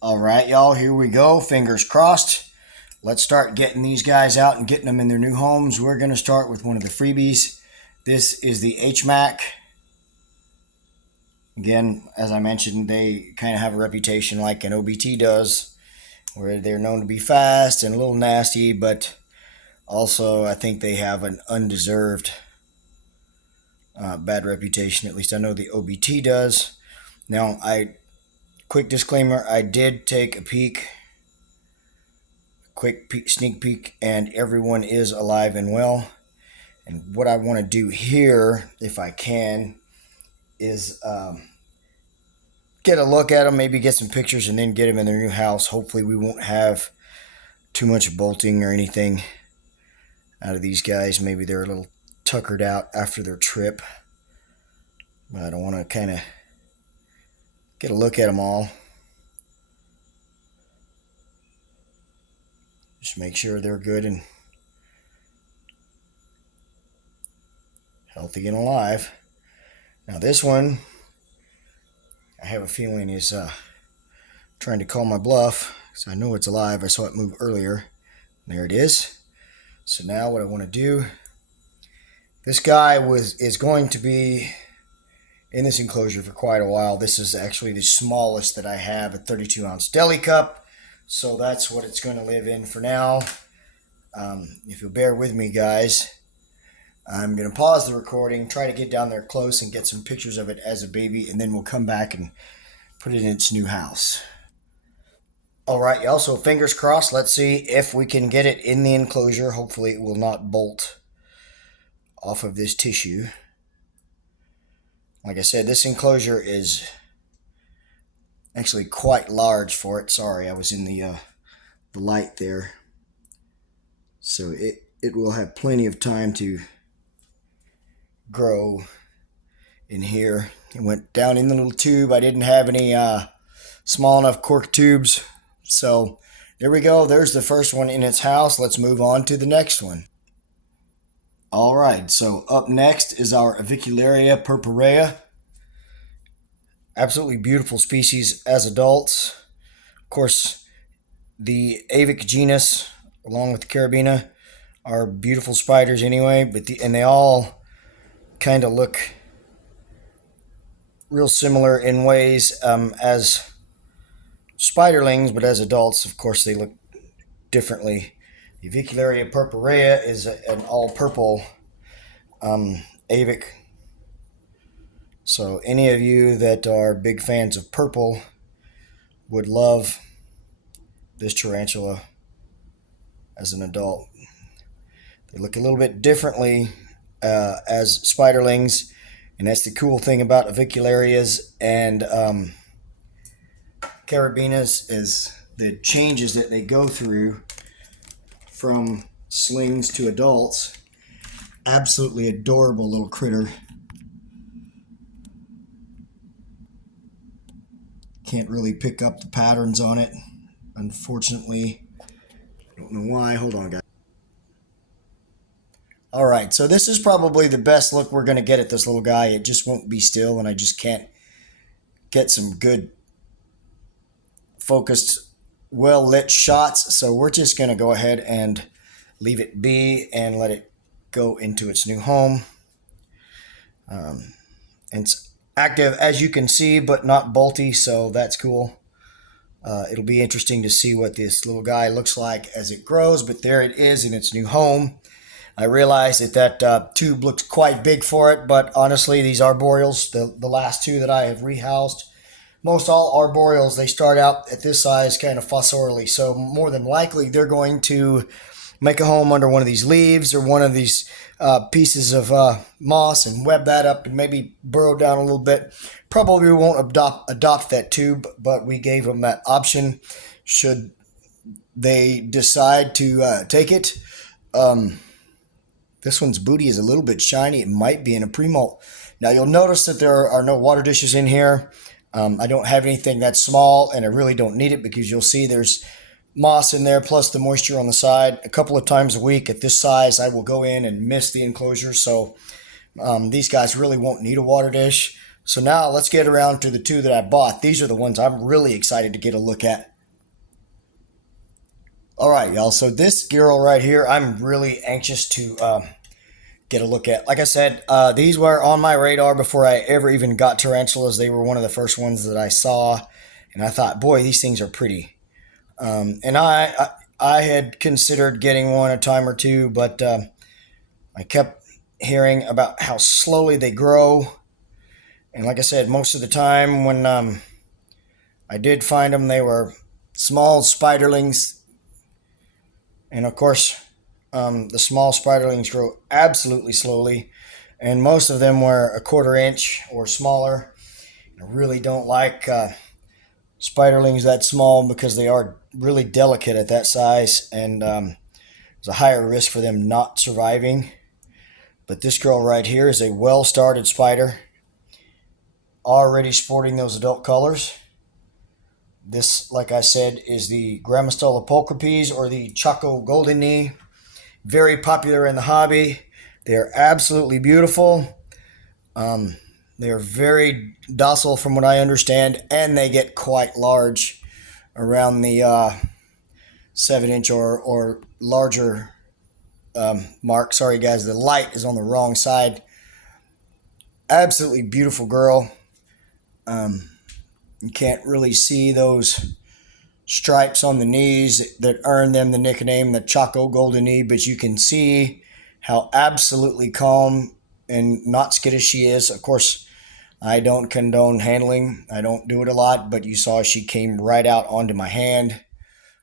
All right, y'all, here we go. Fingers crossed. Let's start getting these guys out and getting them in their new homes. We're going to start with one of the freebies. This is the HMAC. Again, as I mentioned, they kind of have a reputation like an OBT does, where they're known to be fast and a little nasty, but also I think they have an undeserved bad reputation. At least I know the OBT does. Now, quick disclaimer, I did take a quick sneak peek, and everyone is alive and well. And what I want to do here, if I can, is get a look at them, maybe get some pictures, and then get them in their new house. Hopefully we won't have too much bolting or anything out of these guys. Maybe they're a little tuckered out after their trip. But I want to kind of get a look at them all. Just make sure they're good and healthy and alive. Now this one, I have a feeling is trying to call my bluff, because I know it's alive. I saw it move earlier. There it is. So now what I want to do, this guy is going to be in this enclosure for quite a while. This is actually the smallest that I have, a 32-ounce deli cup. So that's what it's going to live in for now. If you'll bear with me, guys, I'm going to pause the recording, try to get down there close and get some pictures of it as a baby, and then we'll come back and put it in its new house. All right, y'all, so fingers crossed. Let's see if we can get it in the enclosure. Hopefully it will not bolt off of this tissue. Like I said, this enclosure is actually quite large for it. Sorry, I was in the light there. So it will have plenty of time to grow in here. It went down in the little tube. I didn't have any small enough cork tubes. So there we go. There's the first one in its house. Let's move on to the next one. All right, so up next is our Avicularia purpurea. Absolutely beautiful species as adults. Of course, the Avic genus, along with the carabina, are beautiful spiders anyway, and they all kind of look real similar in ways as spiderlings, but as adults, of course, they look differently. The Avicularia purpurea is an all-purple Avic. So any of you that are big fans of purple would love this tarantula as an adult. They look a little bit differently as spiderlings, and that's the cool thing about Avicularias and carabinas, is the changes that they go through from slings to adults. Absolutely adorable little critter. Can't really pick up the patterns on it, unfortunately. I don't know why. Hold on, guys. All right, so this is probably the best look we're going to get at this little guy. It just won't be still, and I just can't get some good focused, well-lit shots. So we're just going to go ahead and leave it be and let it go into its new home. And it's active, as you can see, but not bolty, so that's cool. It'll be interesting to see what this little guy looks like as it grows, but there it is in its new home. I realize that tube looks quite big for it, but honestly, these arboreals, the last two that I have rehoused, most all arboreals, they start out at this size kind of fossorially, so more than likely they're going to make a home under one of these leaves or one of these pieces of moss and web that up and maybe burrow down a little bit. Probably won't adopt that tube, but we gave them that option should they decide to take it. This one's booty is a little bit shiny. It might be in a pre-molt. Now you'll notice that there are no water dishes in here. I don't have anything that small, and I really don't need it because you'll see there's moss in there plus the moisture on the side. A couple of times a week at this size, I will go in and mist the enclosure. So these guys really won't need a water dish. So now let's get around to the two that I bought. These are the ones I'm really excited to get a look at. All right, y'all. So this girl right here, I'm really anxious to get a look at. Like I said, these were on my radar before I ever even got tarantulas. They were one of the first ones that I saw, and I thought, boy, these things are pretty. And I had considered getting one a time or two, but I kept hearing about how slowly they grow. And like I said, most of the time when I did find them, they were small spiderlings. And of course, the small spiderlings grow absolutely slowly, and most of them were a 1/4 inch or smaller. I really don't like spiderlings that small because they are really delicate at that size, and there's a higher risk for them not surviving. But this girl right here is a well-started spider, already sporting those adult colors. This, like I said, is the Grammastola pulchripes or the Chaco golden knee. Very popular in the hobby. They're absolutely beautiful. They're very docile from what I understand, and they get quite large around the 7-inch or larger mark. Sorry guys, the light is on the wrong side. Absolutely beautiful girl. You can't really see those stripes on the knees that earn them the nickname the Chaco golden knee, but you can see how absolutely calm and not skittish she is. Of course, I don't condone handling. I don't do it a lot, but you saw she came right out onto my hand.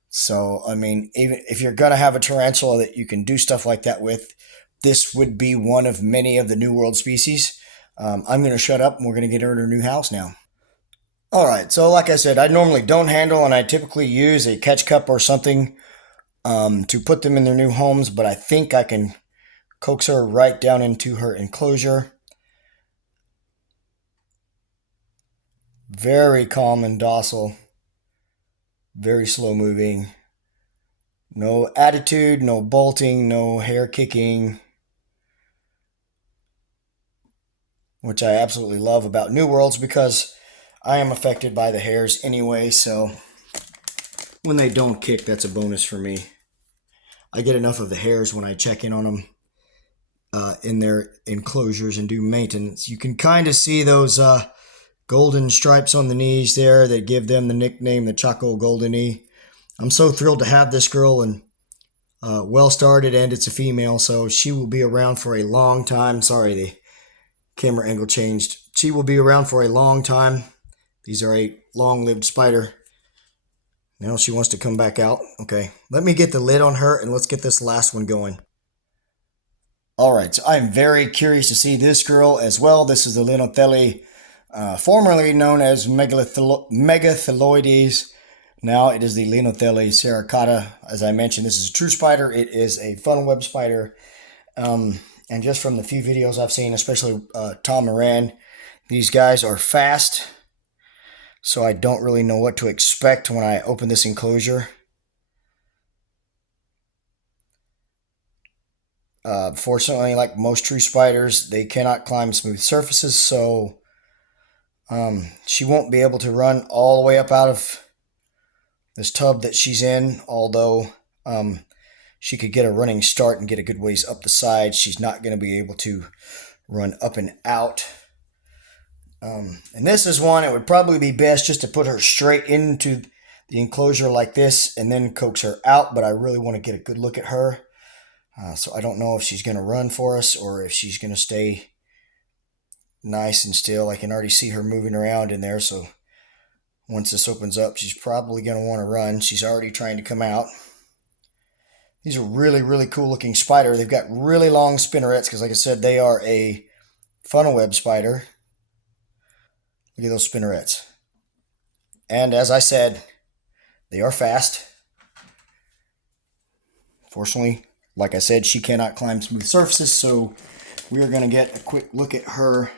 So, I mean, even if you're going to have a tarantula that you can do stuff like that with, this would be one of many of the New World species. I'm going to shut up and we're going to get her in her new house now. All right, so like I said, I normally don't handle, and I typically use a catch cup or something to put them in their new homes, but I think I can coax her right down into her enclosure. Very calm and docile, very slow moving. No attitude, no bolting, no hair kicking, which I absolutely love about New Worlds because I am affected by the hairs anyway, so when they don't kick, that's a bonus for me. I get enough of the hairs when I check in on them in their enclosures and do maintenance. You can kind of see those golden stripes on the knees there that give them the nickname the Chaco golden knee. I'm so thrilled to have this girl, and well started, and it's a female, so she will be around for a long time. Sorry, the camera angle changed. She will be around for a long time. These are a long-lived spider. Now she wants to come back out. Okay, let me get the lid on her and let's get this last one going. All right, so I'm very curious to see this girl as well. This is the Linothele, formerly known as Megatheloides. Now it is the Linothele sericata. As I mentioned, this is a true spider. It is a funnel web spider. And just from the few videos I've seen, especially Tom Moran, these guys are fast. So I don't really know what to expect when I open this enclosure. Fortunately, like most true spiders, they cannot climb smooth surfaces, so she won't be able to run all the way up out of this tub that she's in, although she could get a running start and get a good ways up the side. She's not going to be able to run up and out. And this is one, it would probably be best just to put her straight into the enclosure like this and then coax her out, but I really want to get a good look at her. So I don't know if she's going to run for us or if she's going to stay nice and still. I can already see her moving around in there, so once this opens up, she's probably going to want to run. She's already trying to come out. These are really, really cool looking spider. They've got really long spinnerets because, like I said, they are a funnel web spider. Look at those spinnerets. And as I said, they are fast. Fortunately, like I said, she cannot climb smooth surfaces, so we are going to get a quick look at her.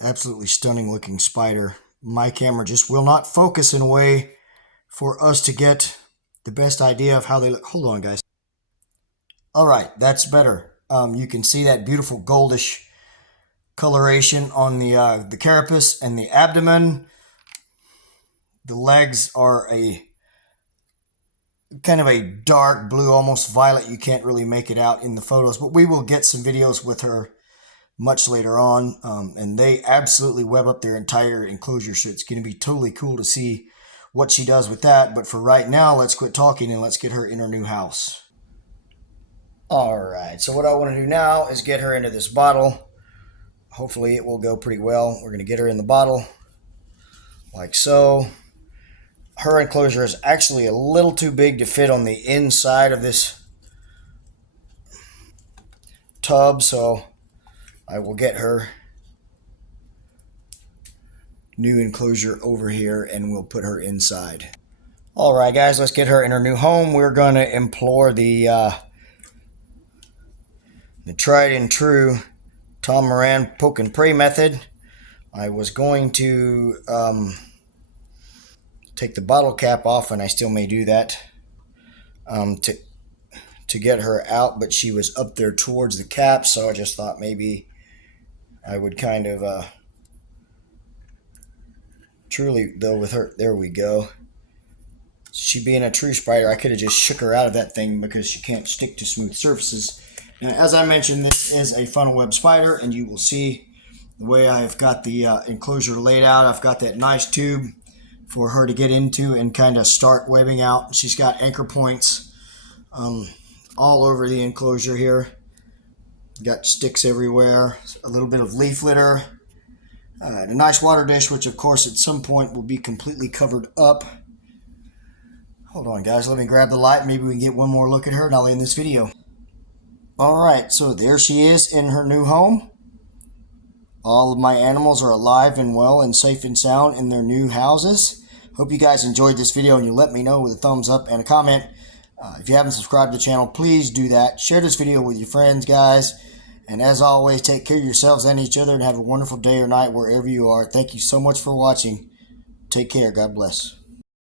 Absolutely stunning looking spider. My camera just will not focus in a way for us to get the best idea of how they look. Hold on, guys. All right, that's better. You can see that beautiful goldish coloration on the carapace and the abdomen. The legs are a kind of a dark blue, almost violet. You can't really make it out in the photos, but we will get some videos with her much later on. And they absolutely web up their entire enclosure, so it's going to be totally cool to see what she does with that. But for right now, let's quit talking and let's get her in her new house. All right, so what I want to do now is get her into this bottle. Hopefully it will go pretty well. We're going to get her in the bottle like so. Her enclosure is actually a little too big to fit on the inside of this tub, so I will get her new enclosure over here and we'll put her inside. All right, guys, let's get her in her new home. We're going to implore the tried and true Tom Moran poke and pray method. I was going to take the bottle cap off, and I still may do that to get her out, but she was up there towards the cap, so I just thought maybe I would kind of truly, though, with her, there we go. She being a true spider, I could have just shook her out of that thing because she can't stick to smooth surfaces. And as I mentioned, this is a funnel web spider, and you will see the way I've got the enclosure laid out. I've got that nice tube for her to get into and kind of start webbing out. She's got anchor points all over the enclosure here. Got sticks everywhere, a little bit of leaf litter, a nice water dish, which of course at some point will be completely covered up. Hold on, guys, let me grab the light. Maybe we can get one more look at her and I'll end this video. All right, so there she is in her new home. All of my animals are alive and well and safe and sound in their new houses. Hope you guys enjoyed this video, and you let me know with a thumbs up and a comment. If you haven't subscribed to the channel, please do that. Share this video with your friends, guys. And as always, take care of yourselves and each other, and have a wonderful day or night wherever you are. Thank you so much for watching. Take care. God bless.